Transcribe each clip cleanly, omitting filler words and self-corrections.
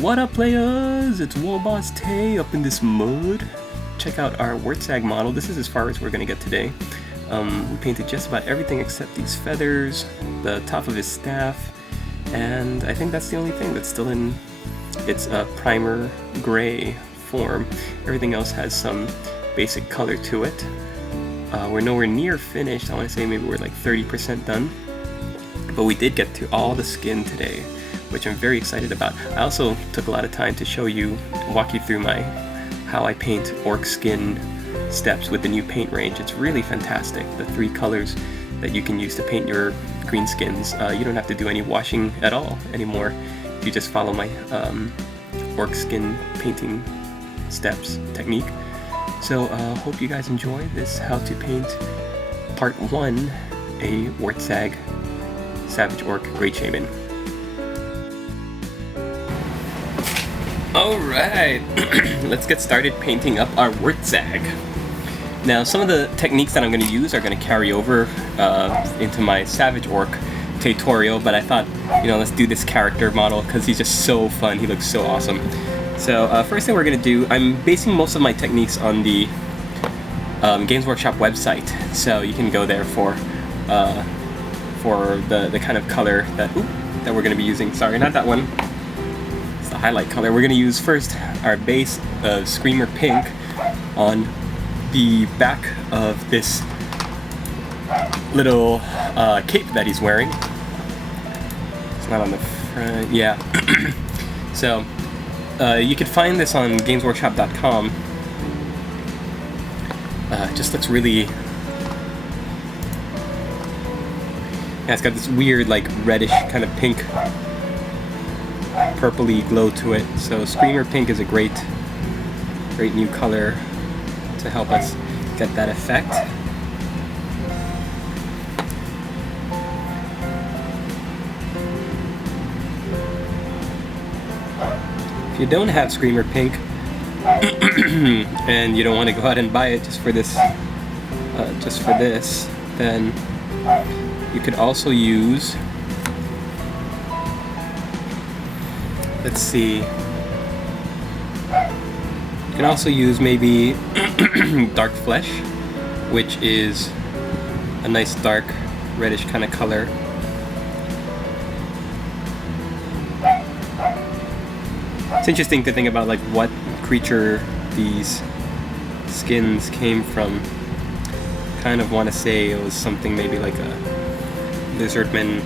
What up, players? It's Warboss Tay up in this mud. Check out our Wurrzag model. This is as far as we're gonna get today. We painted just about everything except these feathers, the top of his staff, and I think that's the only thing that's still in its primer gray form. Everything else has some basic color to it. We're nowhere near finished. I want to say maybe we're like 30% done, but we did get to all the skin today, which I'm very excited about. I also took a lot of time to show you, walk you through how I paint orc skin steps with the new paint range. It's really fantastic. The 3 colors that you can use to paint your green skins. You don't have to do any washing at all anymore. You just follow my orc skin painting steps technique. So hope you guys enjoy this how to paint part 1, a Wurrzag Savage Orc Great Shaman. Alright, let's get started painting up our Wurrzag. Now some of the techniques that I'm going to use are going to carry over into my Savage Orc tutorial, but I thought, let's do this character model because he's just so fun. He looks so awesome. So first thing we're going to do, I'm basing most of my techniques on the Games Workshop website, so you can go there for the kind of color that we're going to be using. Sorry, not that one. It's the highlight color. We're going to use first our base of Screamer Pink on the back of this little cape that he's wearing. It's not on the front. Yeah. So you can find this on gamesworkshop.com. Just looks really... Yeah, it's got this weird, like, reddish kind of pink, purpley glow to it. So Screamer Pink is a great new color to help us get that effect. If you don't have Screamer Pink and you don't want to go out and buy it just for this, then you could also use, let's see, you can also use maybe Dark Flesh, which is a nice dark reddish kind of color. It's interesting to think about like what creature these skins came from. Kind of want to say it was something maybe like a lizardman,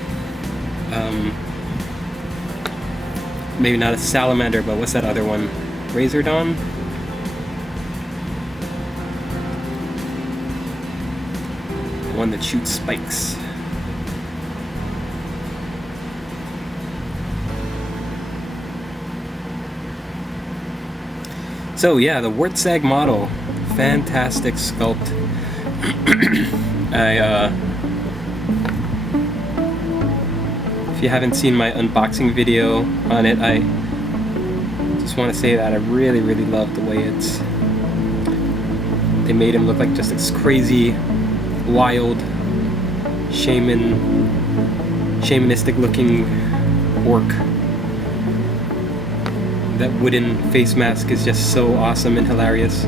maybe not a salamander, but what's that other one? Razordon? The one that shoots spikes. So yeah, the Wurrzag model, fantastic sculpt. If you haven't seen my unboxing video on it, I just want to say that I really love the way they made him look like just this crazy, wild, shamanistic looking orc. That wooden face mask is just so awesome and hilarious.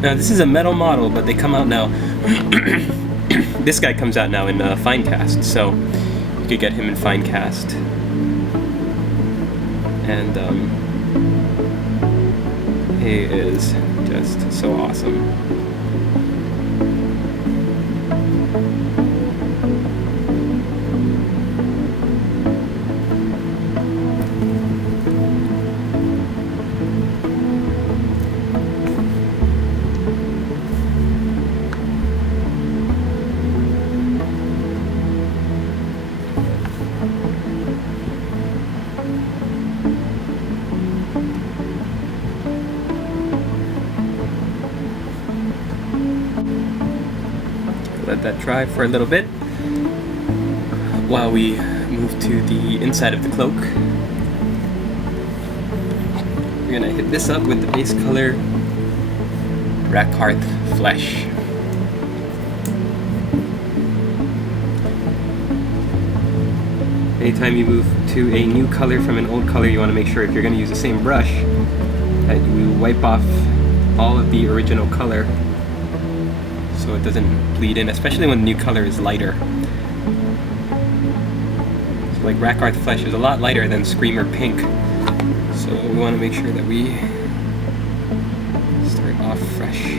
Now this is a metal model, but they come out now. This guy comes out now in Finecast, so you could get him in Finecast. And he is just so awesome. Let that dry for a little bit while we move to the inside of the cloak. We're gonna hit this up with the base color Rackhearth Flesh. Anytime you move to a new color from an old color, you want to make sure if you're going to use the same brush that you wipe off all of the original color so it doesn't bleed in, especially when the new color is lighter. So like Rackhearth Flesh is a lot lighter than Screamer Pink, so we want to make sure that we start off fresh.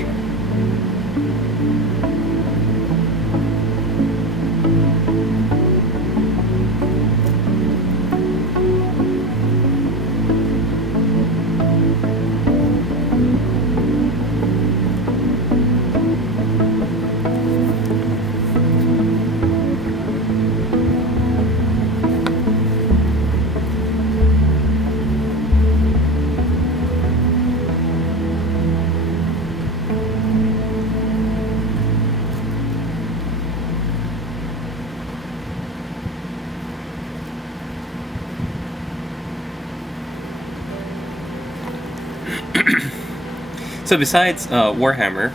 So besides Warhammer,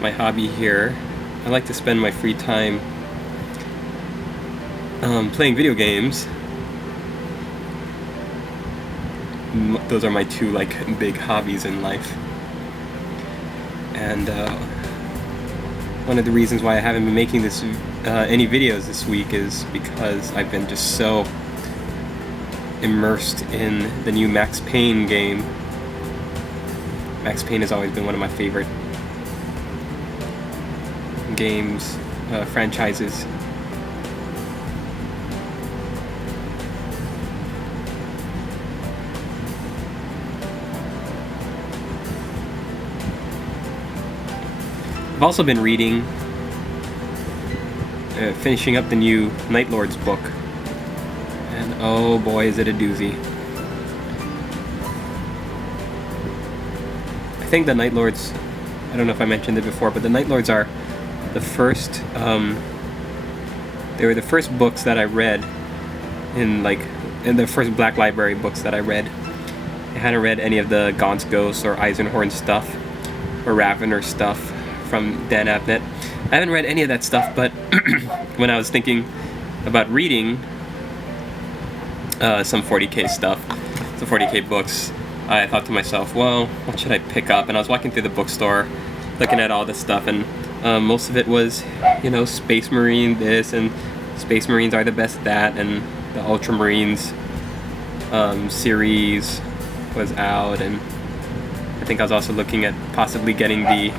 my hobby here, I like to spend my free time playing video games. Those are my two big hobbies in life. And one of the reasons why I haven't been making any videos this week is because I've been just so immersed in the new Max Payne game. Max Payne has always been one of my favorite games, franchises. I've also been reading, finishing up the new Night Lords book, and oh boy is it a doozy. I think the Night Lords, I don't know if I mentioned it before, but the Night Lords are the first, they were the first books that I read in the first Black Library books that I read. I hadn't read any of the Gaunt's Ghosts or Eisenhorn stuff or Ravener stuff from Dan Abnett. I haven't read any of that stuff, but when I was thinking about reading some 40k stuff, some 40k books, I thought to myself, well, what should I pick up? And I was walking through the bookstore, looking at all this stuff, and most of it was, Space Marine this, and Space Marines are the best that, and the Ultramarines series was out, and I think I was also looking at possibly getting the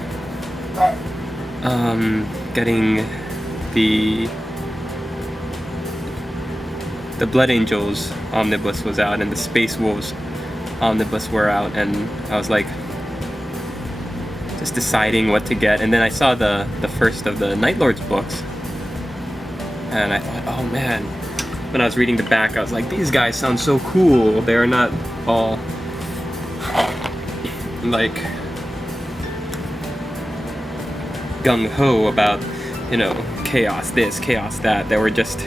Blood Angels omnibus was out, and the Space Wolves omnibus were out, and I was just deciding what to get, and then I saw the first of the Night Lords books, and I thought, oh man, when I was reading the back, I was like, these guys sound so cool. They're not all gung-ho about, chaos this, chaos that. They were just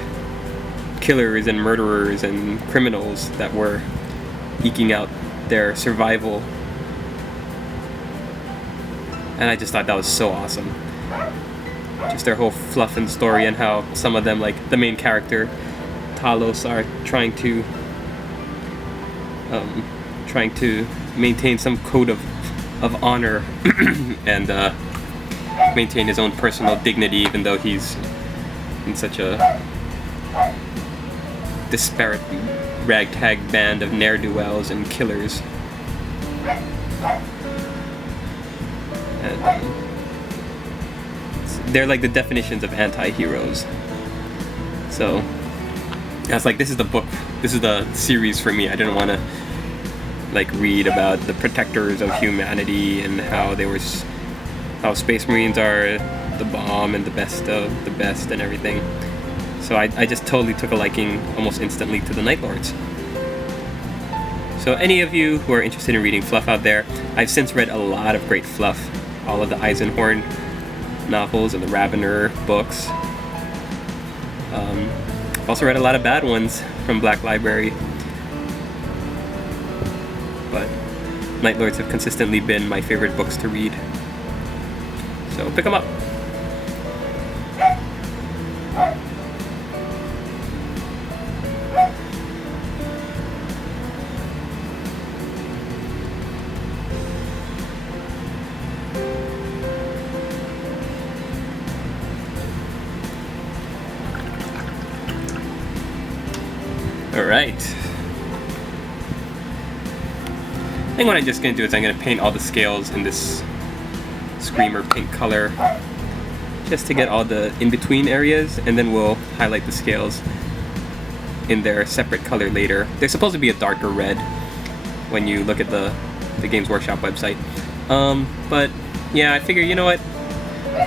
killers and murderers and criminals that were eking out their survival. And I just thought that was so awesome. Just their whole fluff and story, and how some of them, like the main character, Talos, are trying to maintain some code of honor and maintain his own personal dignity, even though he's in such a disparate ragtag band of ne'er-do-wells and killers. And they're like the definitions of anti-heroes. So I was like, this is the book, this is the series for me. I didn't want to read about the protectors of humanity and how how Space Marines are the bomb and the best of the best and everything. So I just totally took a liking almost instantly to the Night Lords. So any of you who are interested in reading fluff out there, I've since read a lot of great fluff. All of the Eisenhorn novels and the Ravener books. I've also read a lot of bad ones from Black Library. But Night Lords have consistently been my favorite books to read. So pick them up. Alright. I think what I'm just going to do is I'm going to paint all the scales in this Screamer pink color just to get all the in-between areas, and then we'll highlight the scales in their separate color later. They're supposed to be a darker red when you look at the Games Workshop website. But yeah, I figure, you know what?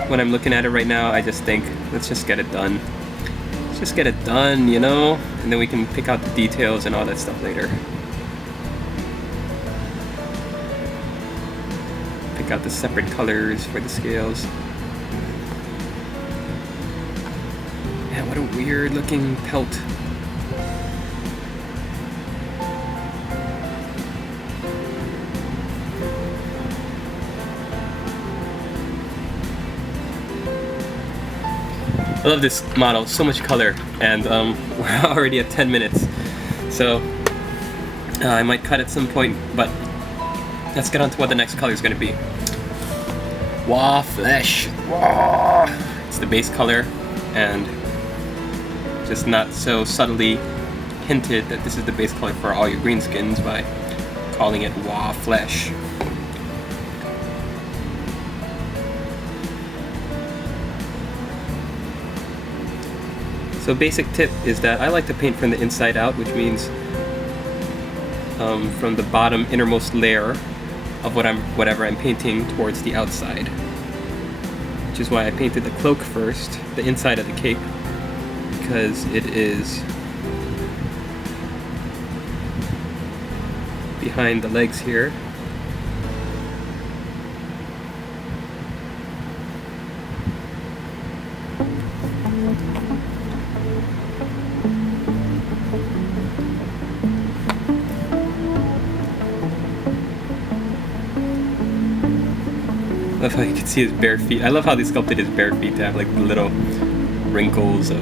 When I'm looking at it right now, I just think, let's just get it done. Let's just get it done, you know? And then we can pick out the details and all that stuff later. Pick out the separate colors for the scales. Man, what a weird looking pelt. I love this model, so much color, and we're already at 10 minutes, so I might cut at some point, but let's get on to what the next color is going to be. Wah Flesh. Wah! It's the base color, and just not so subtly hinted that this is the base color for all your greenskins by calling it Wah Flesh. So basic tip is that I like to paint from the inside out, which means from the bottom innermost layer of whatever I'm painting towards the outside. Which is why I painted the cloak first, the inside of the cape, because it is behind the legs here. I love how you can see his bare feet. I love how they sculpted his bare feet to have like the little wrinkles of,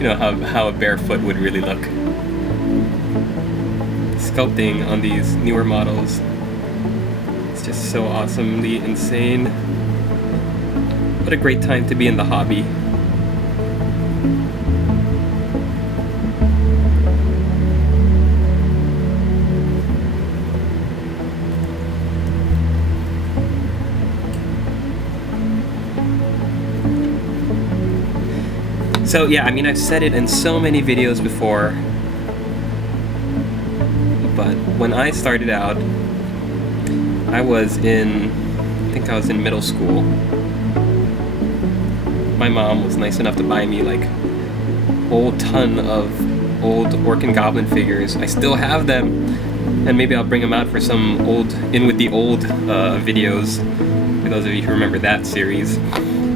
you know, how a bare foot would really look. Sculpting on these newer models, it's just so awesomely insane. What a great time to be in the hobby. So yeah, I mean, I've said it in so many videos before, but when I started out, I think I was in middle school. My mom was nice enough to buy me like a whole ton of old Orc and Goblin figures. I still have them, and maybe I'll bring them out for some old In With The Old videos, for those of you who remember that series.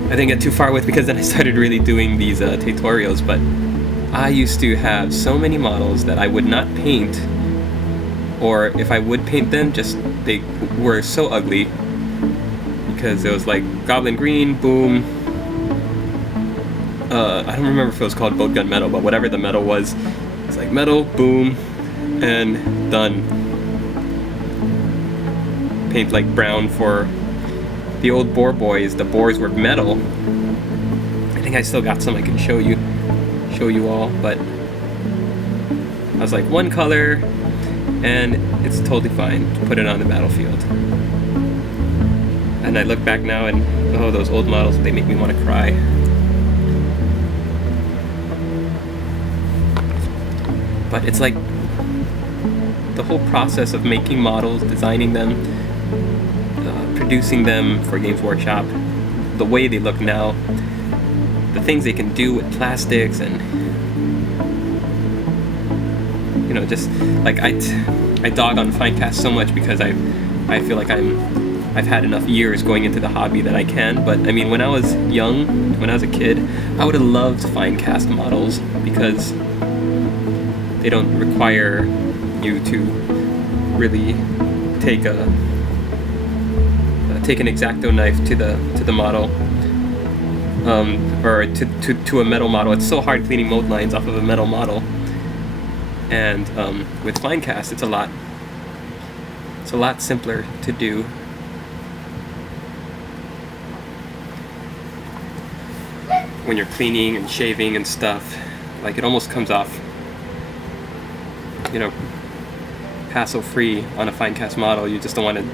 I didn't get too far with because then I started really doing these tutorials, but I used to have so many models that I would not paint, or if I would paint them, just they were so ugly because it was like Goblin Green, boom. I don't remember if it was called Boat Gun Metal, but whatever the metal was, it's like metal, boom, and done. Paint like brown for the old boar boys. The boars were metal. I think I still got some I can show you all, but I was like one color and it's totally fine to put it on the battlefield. And I look back now and oh, those old models, they make me want to cry. But it's like the whole process of making models, designing them, producing them for Games Workshop, the way they look now, the things they can do with plastics, and you know, just like I dog on Finecast so much because I feel like I've had enough years going into the hobby that I can. But I mean, when I was young, when I was a kid, I would have loved Finecast models because they don't require you to really take an X-Acto knife to the model, or to a metal model. It's so hard cleaning mold lines off of a metal model, and with Finecast it's a lot simpler to do. When you're cleaning and shaving and stuff, like, it almost comes off, you know, hassle-free on a Finecast model. You just don't want to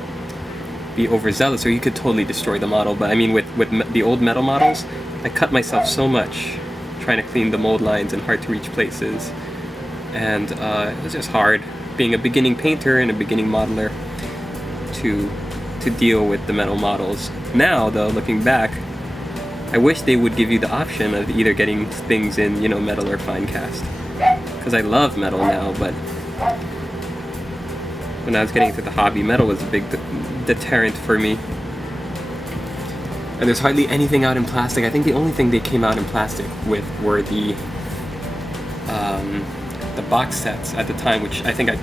be overzealous, or you could totally destroy the model. But I mean, with the old metal models, I cut myself so much trying to clean the mold lines in hard to reach places, and it was just hard being a beginning painter and a beginning modeler to deal with the metal models. Now though, looking back, I wish they would give you the option of either getting things in, you know, metal or Finecast, because I love metal now. But when I was getting into the hobby, metal was a big deterrent for me. And there's hardly anything out in plastic. I think the only thing they came out in plastic with were the box sets at the time, which I think I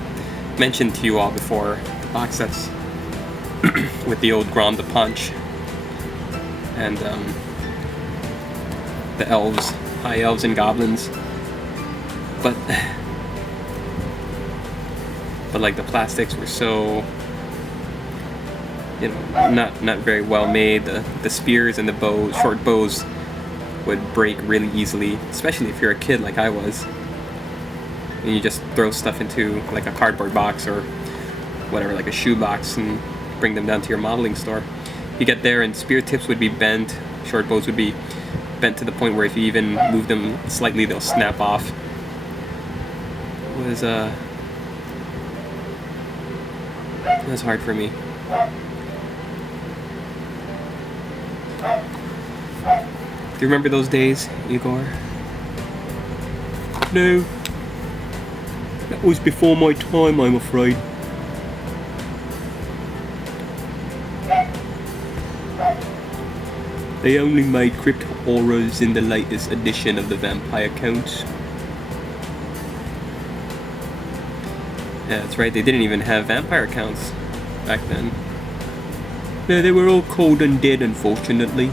mentioned to you all before. The box sets with the old Grand de Punch and the elves, high elves and goblins, but like the plastics were so, you know, not very well made. The spears and the bows, short bows, would break really easily, especially if you're a kid like I was, and you just throw stuff into like a cardboard box or whatever, like a shoe box, and bring them down to your modeling store. You get there and spear tips would be bent, short bows would be bent to the point where if you even move them slightly, they'll snap off. It was hard for me. Do you remember those days, Igor? No. That was before my time, I'm afraid. They only made crypt horrors in the latest edition of the Vampire Counts. Yeah, that's right, they didn't even have vampire counts back then. Yeah, they were all called undead, unfortunately.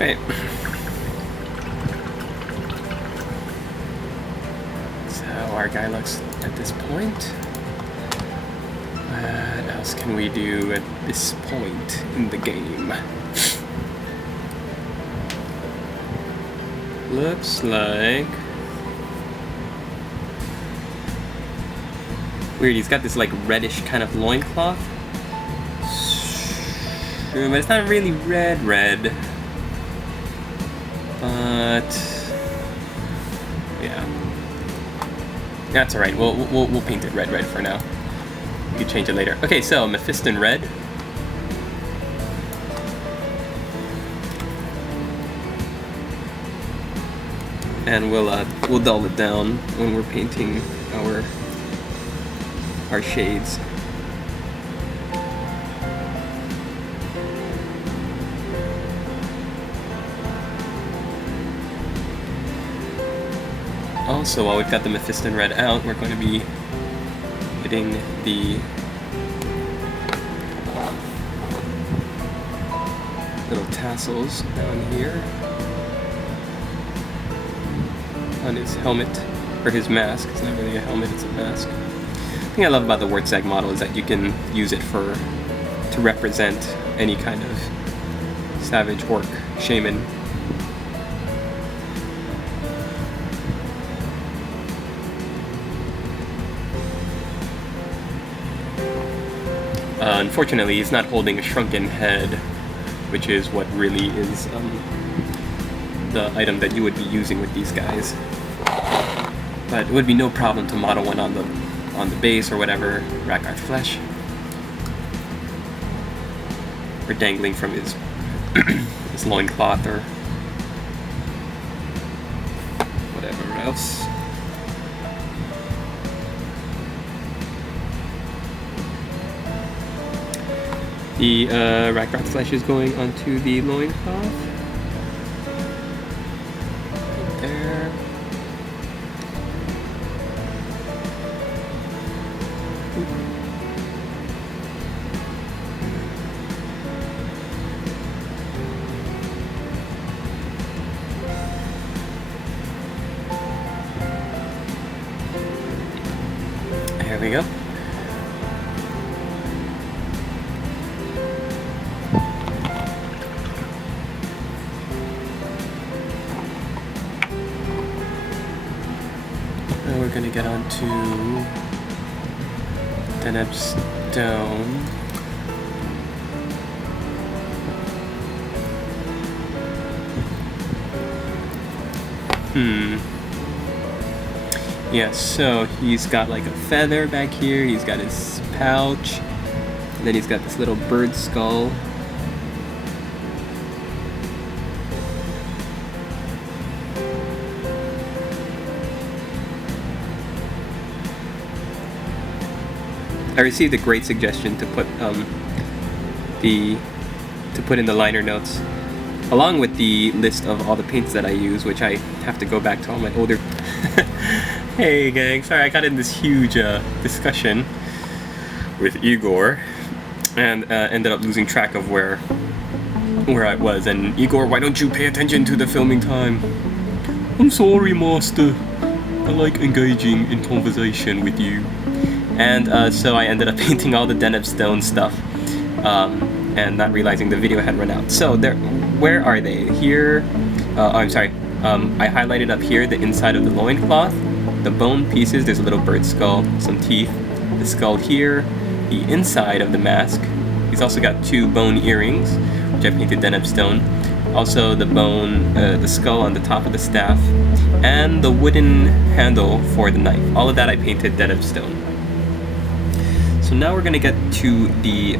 Right. That's how our guy looks at this point. What else can we do at this point in the game? Looks like... weird, he's got this like reddish kind of loincloth. But it's not really red. But yeah, that's all right. We'll paint it red for now. We can change it later. Okay, so Mephiston red. And we'll dull it down when we're painting our shades. Also, while we've got the Mephiston red out, we're going to be hitting the little tassels down here on his helmet, or his mask. It's not really a helmet, it's a mask. The thing I love about the Wurrzag model is that you can use it to represent any kind of savage orc shaman. Unfortunately, he's not holding a shrunken head, which is what really is the item that you would be using with these guys. But it would be no problem to model one on the base or whatever, Rakarth flesh, or dangling from his his loincloth or whatever else. The Ragnarok slash is going onto the loincloth. Right there. There we go. Now we're gonna get onto Deneb Stone. Yeah, so he's got like a feather back here, he's got his pouch, and then he's got this little bird skull. I received a great suggestion to put in the liner notes, along with the list of all the paints that I use, which I have to go back to all my older. Hey gang, sorry I got in this huge discussion with Igor, and ended up losing track of where I was. And Igor, why don't you pay attention to the filming time? I'm sorry, master. I like engaging in conversation with you. And so I ended up painting all the Deneb Stone stuff, and not realizing the video had run out. So where are they? Here, I'm sorry, I highlighted up here the inside of the loincloth, the bone pieces, there's a little bird skull, some teeth, the skull here, the inside of the mask. He's also got 2 bone earrings, which I painted Deneb Stone. Also the bone, the skull on the top of the staff, and the wooden handle for the knife. All of that I painted Deneb Stone. So now we're gonna get to the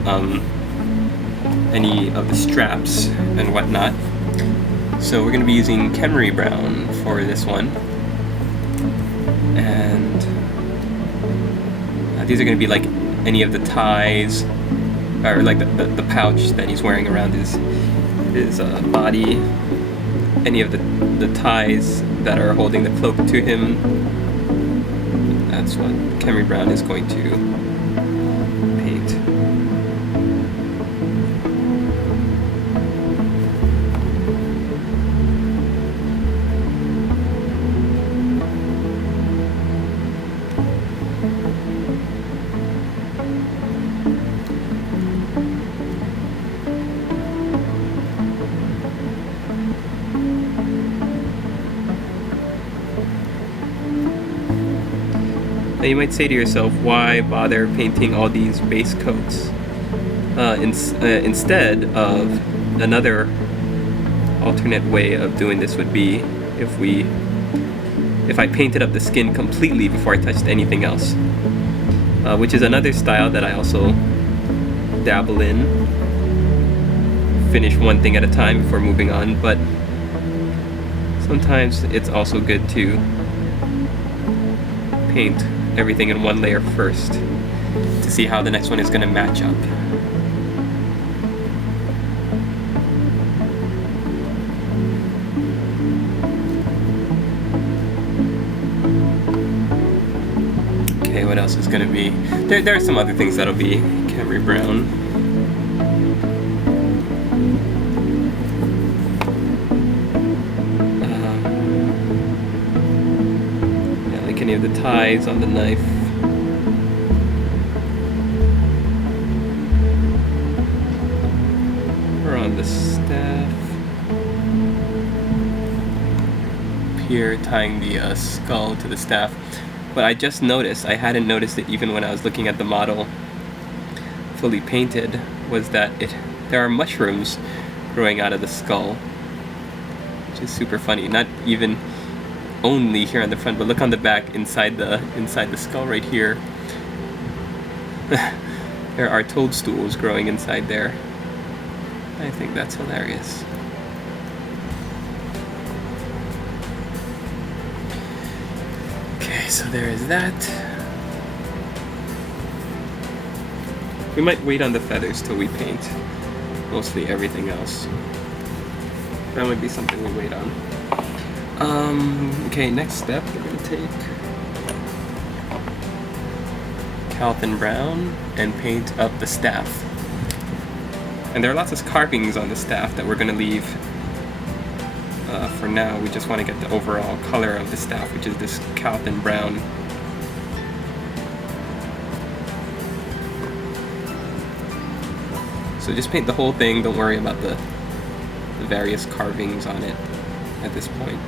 any of the straps and whatnot. So we're gonna be using Kemery Brown for this one, and these are gonna be like any of the ties, or like the pouch that he's wearing around his body, any of the ties that are holding the cloak to him. That's what Kemery Brown is going to paint. Now you might say to yourself, why bother painting all these base coats? Instead of another alternate way of doing this would be if I painted up the skin completely before I touched anything else, which is another style that I also dabble in. Finish one thing at a time before moving on, but sometimes it's also good to paint everything in one layer first to see how the next one is going to match up. Okay, what else is going to be? There are some other things that'll be Kemery Brown. Any of the ties on the knife. Or on the staff. Here, tying the skull to the staff. But I just noticed, I hadn't noticed it even when I was looking at the model fully painted, was that there are mushrooms growing out of the skull, which is super funny. Not even only here on the front, but look on the back, inside the skull right here. There are toadstools growing inside there. I think that's hilarious. Okay, so there is that. We might wait on the feathers till we paint mostly everything else. That might be something we wait on. Okay, next step, we're gonna take Calvin Brown and paint up the staff. And there are lots of carvings on the staff that we're gonna leave for now. We just want to get the overall color of the staff, which is this Calvin Brown. So just paint the whole thing, don't worry about the various carvings on it at this point.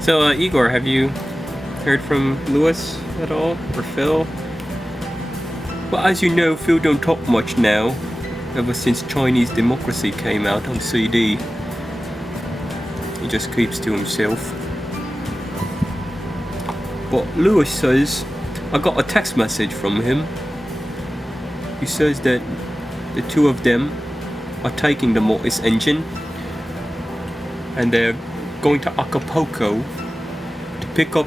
So Igor, have you heard from Lewis at all, or Phil? Well, as you know, Phil don't talk much now, ever since Chinese Democracy came out on CD. He just keeps to himself. But Lewis says, I got a text message from him. He says that the two of them are taking the Mortis engine and they're going to Acapulco to pick up,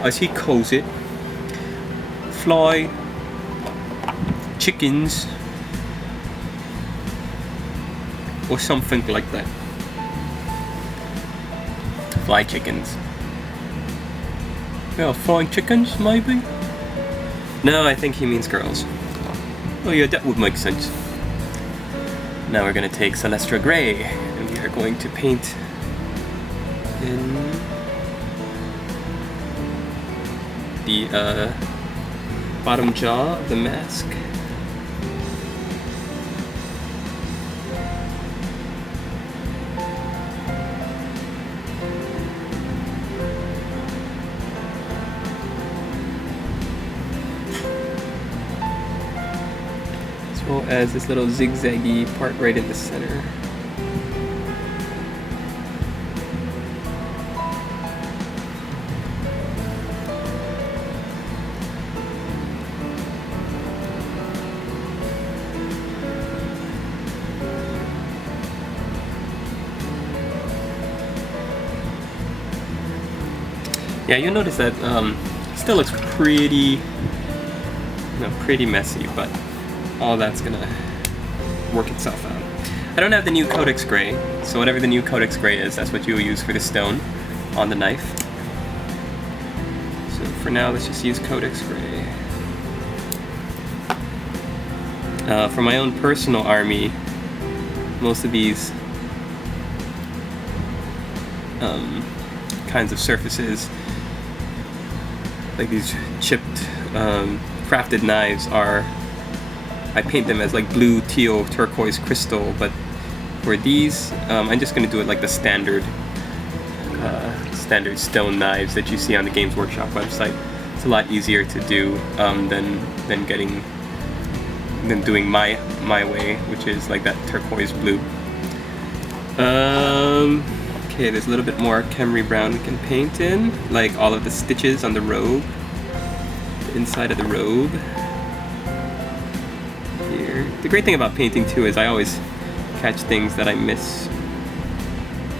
as he calls it, fly chickens or something like that. Fly chickens. Yeah, flying chickens maybe? No, I think he means girls. Oh yeah, that would make sense. Now we're gonna take Celestra Gray and we are going to paint in the bottom jaw of the mask. As well as this little zigzaggy part right in the center. Yeah, you'll notice that still looks pretty messy, but all that's gonna work itself out. I don't have the new Codex Gray, so whatever the new Codex Gray is, that's what you'll use for the stone on the knife. So for now, let's just use Codex Gray. For my own personal army, most of these kinds of surfaces, like these chipped, crafted knives I paint them as like blue, teal, turquoise, crystal, but for these, I'm just gonna do it like the standard stone knives that you see on the Games Workshop website. It's a lot easier to do than doing my way, which is like that turquoise blue. Okay, there's a little bit more Khemri brown we can paint in, like all of the stitches on the robe, the inside of the robe. Here. The great thing about painting too is I always catch things that I miss.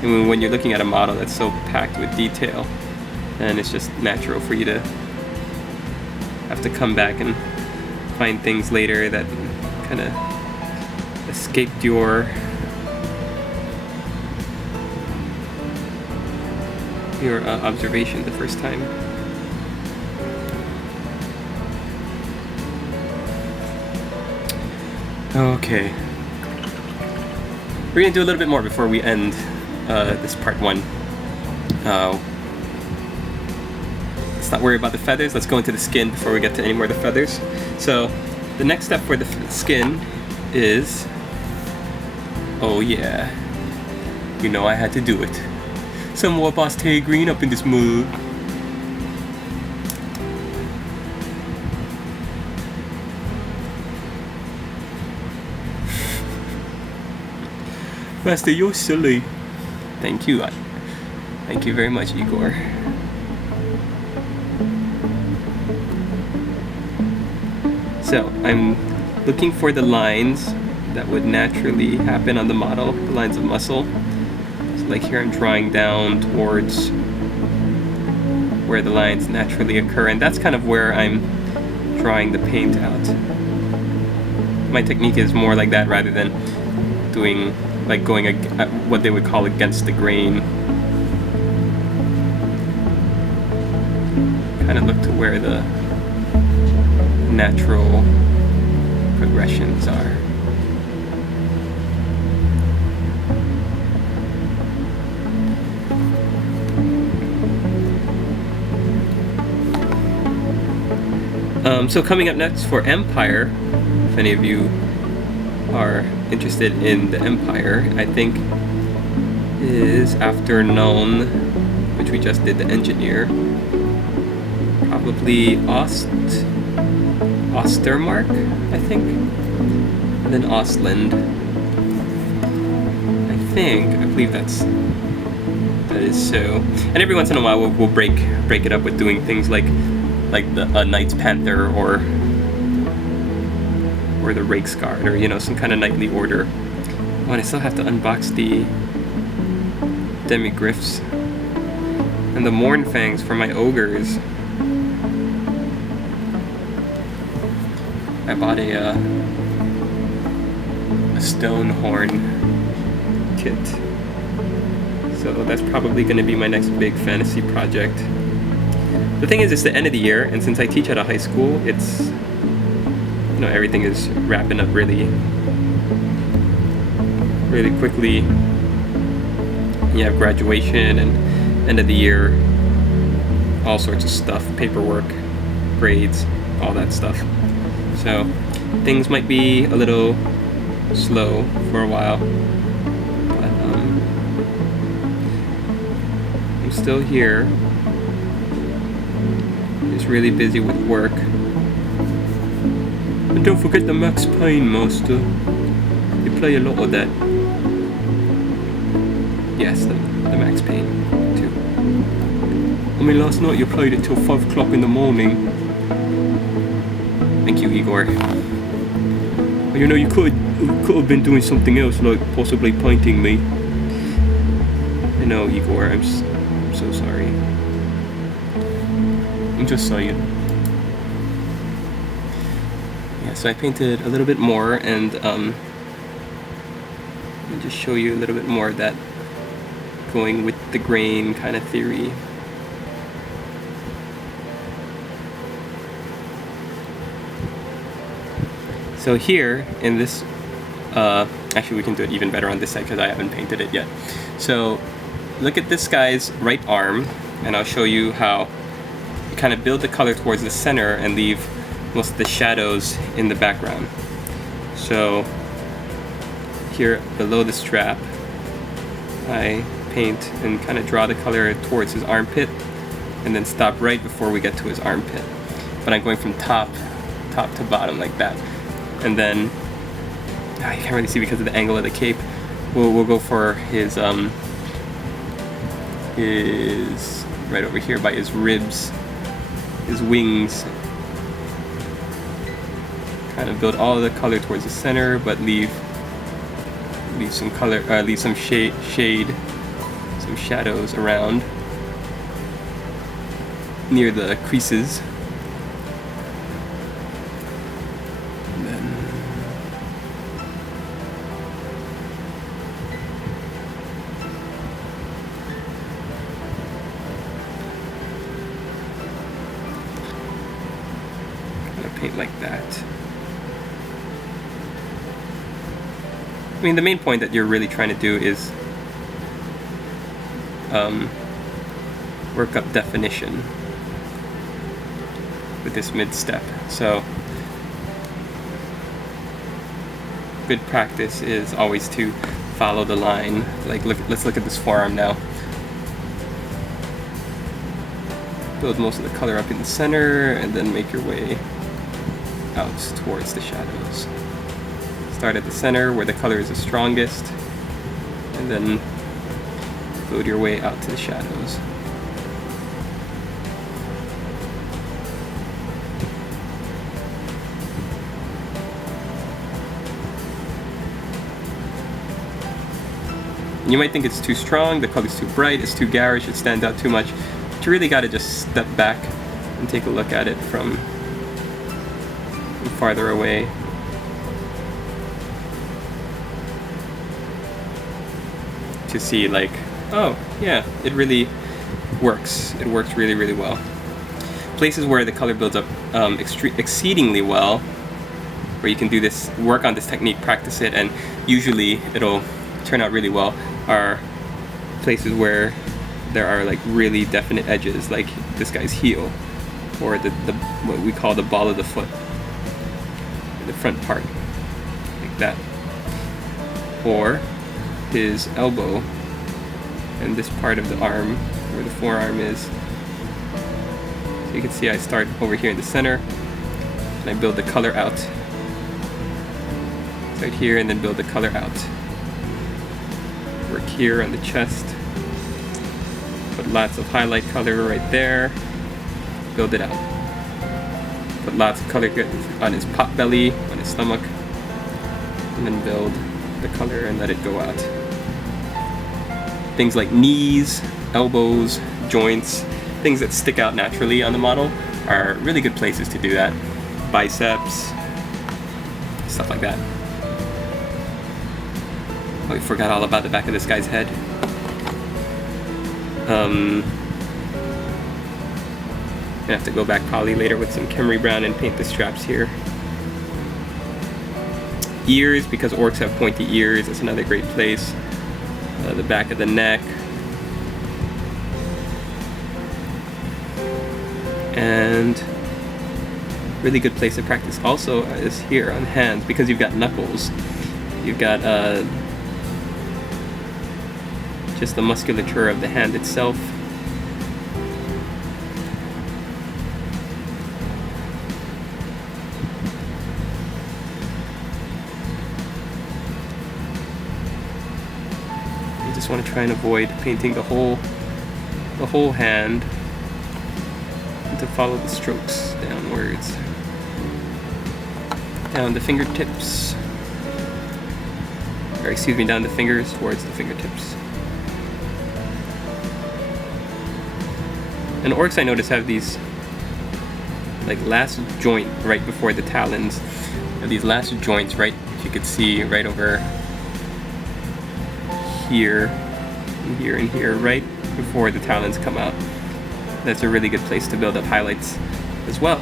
And when you're looking at a model that's so packed with detail, and it's just natural for you to have to come back and find things later that kind of escaped your observation the first time. Okay. We're gonna do a little bit more before we end this part 1. Let's not worry about the feathers. Let's go into the skin before we get to any more of the feathers. So the next step for the skin is, oh yeah, you know I had to do it. Some more Boss Tay green up in this mug. Master, you're silly. Thank you. Thank you very much, Igor. So, I'm looking for the lines that would naturally happen on the model, the lines of muscle. So like here I'm drawing down towards where the lines naturally occur, and that's kind of where I'm drawing the paint out. My technique is more like that rather than doing like going what they would call against the grain. Kind of look to where the natural progressions are. So coming up next for Empire, if any of you are interested in the Empire, I think is after Nuln, which we just did the engineer. Probably Ostermark, I think, and then Ostland. I believe that is so. And every once in a while we'll break it up with doing things like the Knight's Panther or the Rakesguard, or some kind of knightly order. Oh, and I still have to unbox the Demigryphs and the Mournfangs for my ogres. I bought a Stonehorn kit, so that's probably going to be my next big fantasy project. The thing is, it's the end of the year, and since I teach at a high school, it's everything is wrapping up really quickly. You have graduation and end of the year, all sorts of stuff, paperwork, grades, all that stuff. So things might be a little slow for a while, but I'm still here. Just really busy with work. And don't forget the Max Payne, Master. You play a lot of that. Yes, the Max Payne too. I mean, last night you played it till 5 o'clock in the morning. Thank you, Igor. You could have been doing something else, like possibly painting me. Igor, I'm so sorry. I'm just saying. Yeah, so I painted a little bit more, and let me just show you a little bit more of that going with the grain kind of theory. So here in this, actually we can do it even better on this side because I haven't painted it yet. So look at this guy's right arm, and I'll show you how you kind of build the color towards the center and leave most of the shadows in the background. So here below the strap, I paint and kind of draw the color towards his armpit, and then stop right before we get to his armpit. But I'm going from top to bottom like that. And then you can't really see because of the angle of the cape. We'll go for his right over here by his ribs, his wings. Kind of build all of the color towards the center, but leave some color, leave some shade, some shadows around near the creases. And then kind of paint like that. I mean, the main point that you're really trying to do is work up definition with this mid-step. So good practice is always to follow the line. Like, let's look at this forearm now. Build most of the color up in the center and then make your way out towards the shadows. Start at the center where the color is the strongest and then build your way out to the shadows. You might think it's too strong, the color's too bright, it's too garish, it stands out too much. But you really gotta just step back and take a look at it from farther away. To see, like, oh yeah, it really works. It works really, really well. Places where the color builds up exceedingly well, where you can do this, work on this technique, practice it, and usually it'll turn out really well, are places where there are like really definite edges, like this guy's heel, or the what we call the ball of the foot, the front part, like that, or his elbow and this part of the arm where the forearm is. So you can see I start over here in the center and I build the color out. Start here and then build the color out. Work here on the chest. Put lots of highlight color right there. Build it out. Put lots of color on his pot belly, on his stomach, and then build the color and let it go out. Things like knees, elbows, joints, things that stick out naturally on the model are really good places to do that. Biceps, stuff like that. Oh, we forgot all about the back of this guy's head. Gonna have to go back probably later with some Khemri Brown and paint the straps here. Ears, because orcs have pointy ears, that's another great place. The back of the neck. And really good place to practice also is here on hands, because you've got knuckles. You've got just the musculature of the hand itself. You just want to try and avoid painting the whole hand, and to follow the strokes downwards, down the fingertips, or excuse me, down the fingers towards the fingertips. And orcs, I notice, have these like last joint right before the talons. These last joints, right, if you could see right over here, and here, and here, right before the talons come out. That's a really good place to build up highlights as well.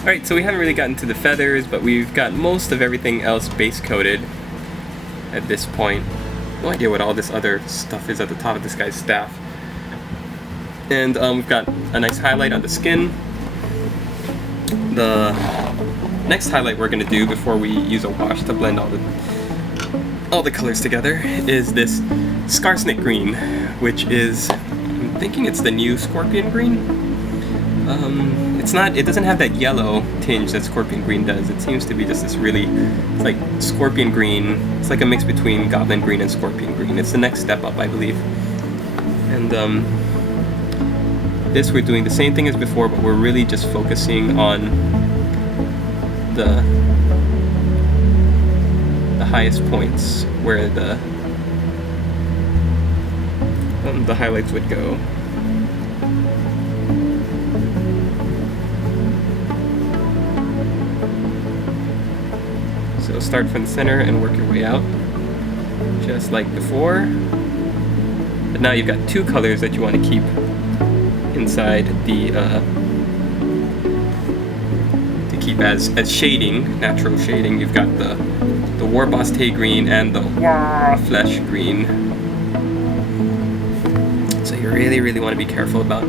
Alright, so we haven't really gotten to the feathers, but we've got most of everything else base coated at this point. No idea what all this other stuff is at the top of this guy's staff. And we've got a nice highlight on the skin. The next highlight we're going to do before we use a wash to blend all the colors together is this Scarsnake green, which is, I'm thinking it's the new Scorpion green. It doesn't have that yellow tinge that scorpion green does. It seems to be just this really, it's like scorpion green. It's like a mix between goblin green and scorpion green. It's the next step up, I believe. And this we're doing the same thing as before, but we're really just focusing on the highest points where the highlights would go. So start from the center and work your way out, just like before. But now you've got two colors that you want to keep inside the to keep as shading, natural shading. You've got the Wurrzag green and the flesh green. So you really want to be careful about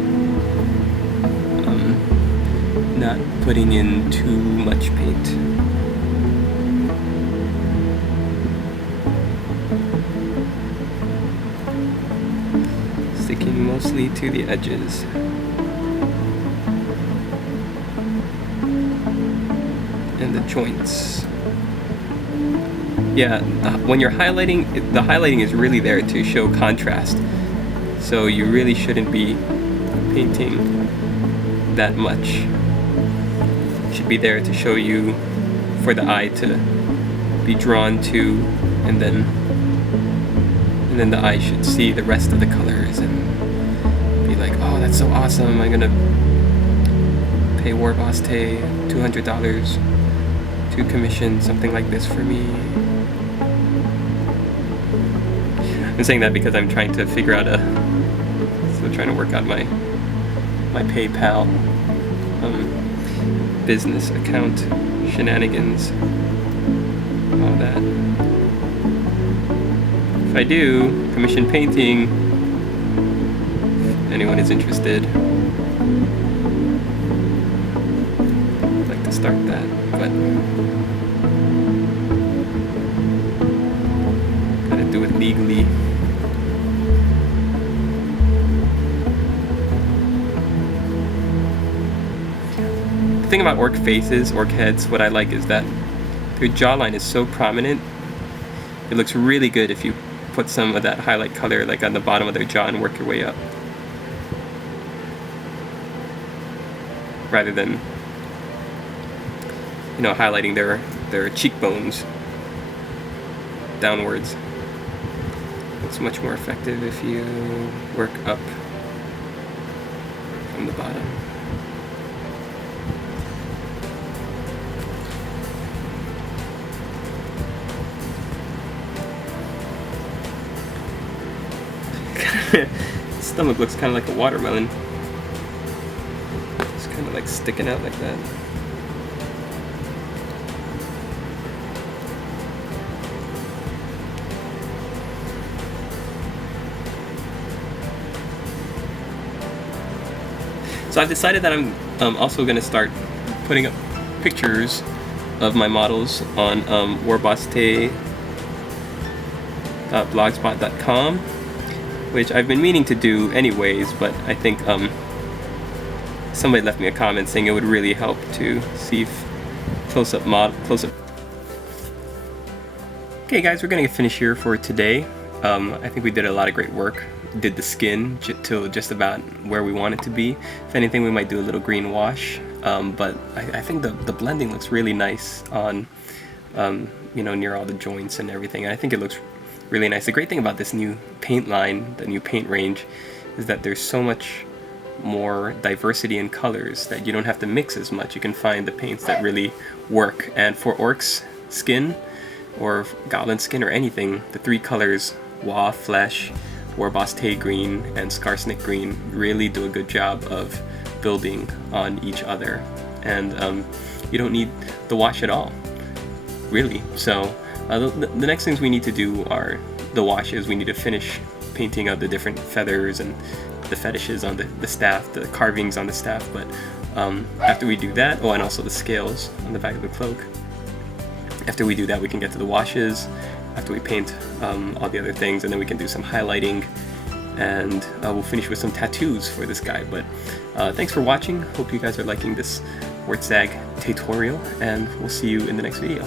not putting in too much paint. Sticking mostly to the edges. And the joints. Yeah, when you're highlighting, the highlighting is really there to show contrast. So you really shouldn't be painting that much. It should be there to show you, for the eye to be drawn to, and then the eye should see the rest of the colors and be like, oh, that's so awesome, I'm gonna pay Wurrzag $200 to commission something like this for me. I'm saying that because I'm trying to figure out trying to work out my PayPal business account shenanigans, all that. If I do commission painting, if anyone is interested, I'd like to start that, but gotta do it legally. The thing about orc faces, orc heads, what I like is that their jawline is so prominent. It looks really good if you put some of that highlight color like on the bottom of their jaw and work your way up, rather than, you know, highlighting their cheekbones downwards. It's much more effective if you work up from the bottom. Stomach looks kind of like a watermelon. It's kind of like sticking out like that. So I've decided that I'm also going to start putting up pictures of my models on wurrzag.blogspot.com, which I've been meaning to do anyways, but I think somebody left me a comment saying it would really help to see close-up. Okay guys, we're gonna finish here for today. I think we did a lot of great work. Did the skin till just about where we want it to be. If anything, we might do a little green wash, but I think the blending looks really nice on you know, near all the joints and everything, and I think it looks really nice. The great thing about this new paint line, the new paint range, is that there's so much more diversity in colors that you don't have to mix as much. You can find the paints that really work. And for orcs skin or goblin skin or anything, the three colors, Wa, Flesh, Wurrzag green, and Skarsnik green, really do a good job of building on each other. And you don't need the wash at all, really. So the next things we need to do are the washes. We need to finish painting of the different feathers and the fetishes on the staff, the carvings on the staff, but after we do that, oh, and also the scales on the back of the cloak. After we do that, we can get to the washes, after we paint all the other things, and then we can do some highlighting and we'll finish with some tattoos for this guy. But thanks for watching. Hope you guys are liking this Wurrzag tutorial, and we'll see you in the next video.